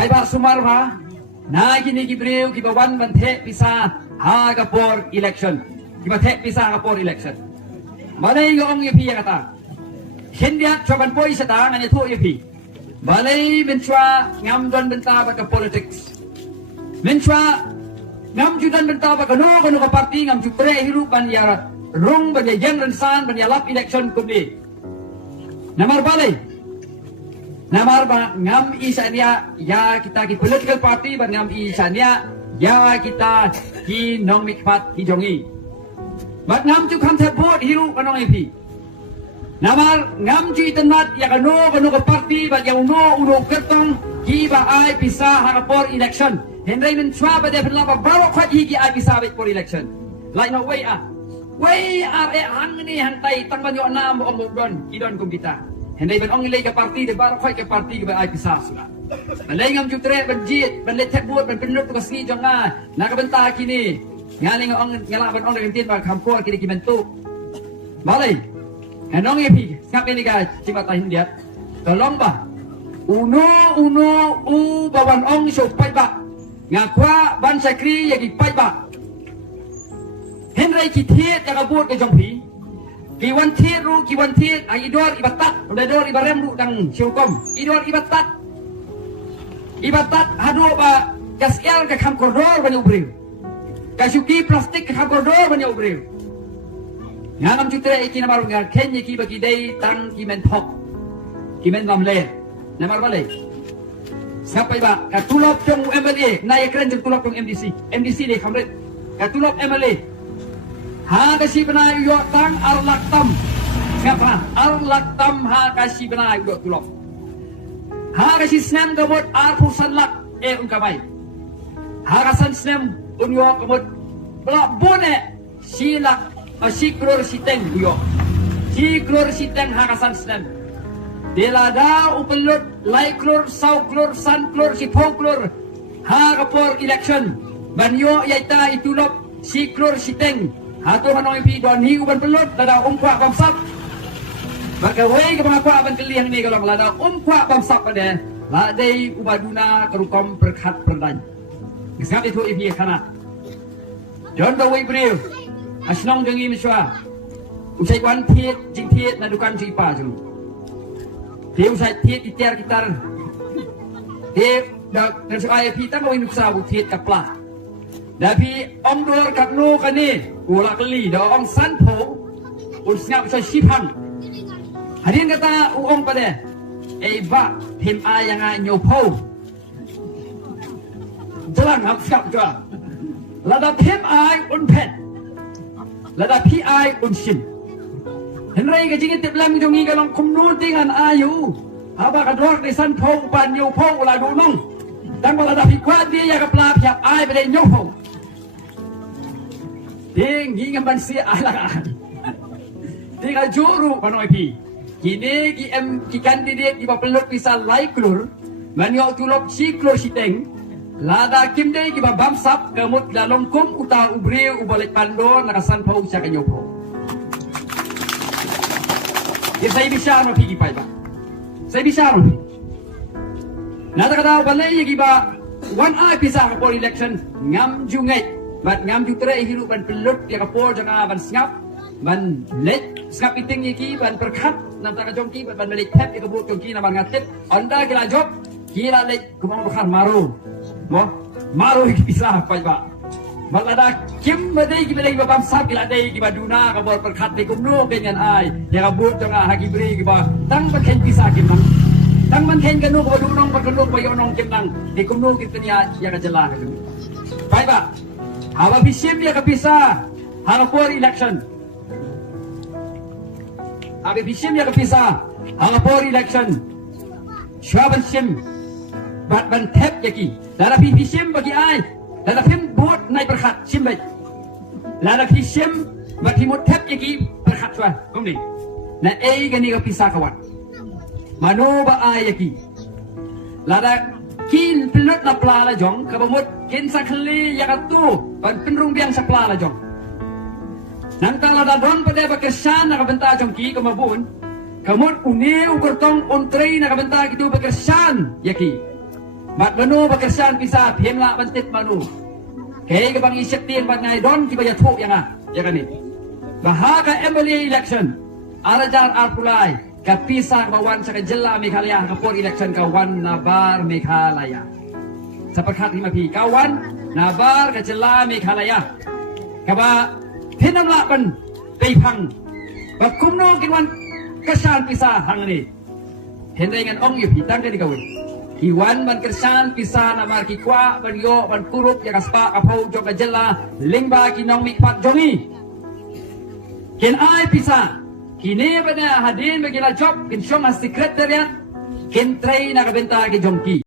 Paiba sumarma na gini gibreu gibawan banthe pisa ha kapor election gibathe pisa kapor election malay ngong yepi kata hindia choban poi sata ngani thu yepi malay menchwa ngam don benta ba politics menchwa ngam judan benta ba kano ka parti ngam jupre hiru ban ya rong ban ya yang rensan ban ya lap election kumni namar balai namar ba ngam isania ya kita ki political party ban ngam isania ya kita ki nong mikpat ki jongi bat ngam ju kam the bot hiru kanong epi namar ngam ju itenat ya kano ka party ban ya uno kertong ki ba ai pisa harapor election henry men chwa ba de phla ba baro khat hi ki ai pisa ba por election like no way hang ni hang tai tang ban yo na mo ong don idon kum kita henday ban ong ilay ka party de baro khoi ka party ka ai pisa sula balay ngam jutre ban jit ban let buat ban penut ka si jonga nakabenta kini ngaling ong ngala ban ong nagtin ba kamko kini kimentu balay henong epi ngap ini ka cimata hindia tolong ba uno u bawan ong so pai ba ngakwa ban sakri yagi pai ba henray kithiet ka buat ka jongpi kiwan tiru kiwan tit idor ibatat udah dor ibarem lu dang syukom idor ibatat hadu ba kasel ka kam koridor banyak ubreu kasuki plastik ka kam koridor banyak ubreu ngam jutre iki na maru ngar kenye ki bagi dei tang ki men thok ki men lamle na mar bale siapa iba ka tulop jong MLA na ya keren jong tulop jong MDC de kamret ka tulop MLA ha kasi benar yo tang arlaktam ngapa arlaktam ha kasi benar yo tulok ha kasi snem gamot arpusan lak ungkamai ha kasan snem unyo gamot bla bone silak sikror siteng yo sikror siteng ha kasan snem delada upelut laiklor sauklor sanklor sipoklor ha kapor election banyo yaita itulop sikror siteng Hato manong ipi don hiu ban pelot lada umkwa bamsap maka wei ke mga kwa ban keliang ni kalau lada umkwa bamsap pada ladai ubaduna kerukom berkat perdan ngisap itu ipi kana John the way bril asnong dengi miswa usai wan tiet jing tiet na dukan sipa julu dia usai tiet iter kitar dia dak nasi ipi tang kawin uksa tiet kaplah Tapi om dor kat no kani ulak li da om san po un snap sa sipan hadin kata uong pada ba him ayang nyo po jalan hap siap jua lada him ay un pet lada pi ay un sim henry ka jingit teplam jongi kalong kumnul tingan ayu haba ka dor di san po pan nyo po ula dunong dan wala da pi kwat dia ya ka plap siap ay pada nyo po Ding ngam ban si alaan. Ding ajuru panoy pi. Kini ki candidate iba pelot bisa laiklur manyo tulok siklor siteng. Lada kimdei ki bamsap kamut lalongkum uta ubre ubalek pando nakasan pau sa kanyo po. Saya bisa no pi pai ba. Saya bisa no. Nada kata balai ki ba one eye bisa for election ngam jungai. Bat ngam jutre hiru ban pelot ya kapor janga ban snap ban let snap iting iki ban perkat nam ta jongki ban melik tap ya kabut jongki na ban ngatip anda kila job kila let kumang bakar maru mo maru iki bisa pai ba balada kim badai ki belai babam sap kila dai ki baduna kabor perkat di kumno bengan ai ya kabut janga hagi bri ki ba tang baken bisa kim nang tang man ken kanu ko dunong pagkunong bayonong kim nang di kumno kitnya ya kajela pai ba Haba bisim ya kapisa halapor election. Haba bisim ya kapisa halapor election. Swaban sim bat ban tep yaki. Lara bisim bagi ai. Lara pim bot nai berkat sim baik. Lara bisim bagi mot tep yaki berkat swa. Kumni. Na gani kapisa kawan. Mano ba ai yaki. Lara kin pelot na plala jong kabamut kin sakli yakatu ban penrung biang saplala jong nang tala dadon pada bakesan na kabenta jong ki kamabun kamut uniu kertong ontrei na kabenta gitu bakesan yaki Mat menu bekerjaan pisah hemla bentit manu. Kaya ke bang isyak tin bat ngai don ki baya thuk yang ya kan ni. Bahaga Emily election. Arajan arpulai ka pisah bawan sa jela Meghalaya kapor election kawan nabar Meghalaya. Sa perkat lima pi kawan nabar ka jela Meghalaya. Kaba pinamla ban peipang. Bakumno kinwan kesan pisah hang ni. Hendengan ong yu pitang ke dikawin. Iwan ban kersan pisah namar ki kwa ban yo ban kurup ya kaspa apau jong ka jela lingba ki nong mi pat jongi. Ken ai pisah kini pada hadin bagi la job kin syong sekretariat kin train na kabenta ki jongki.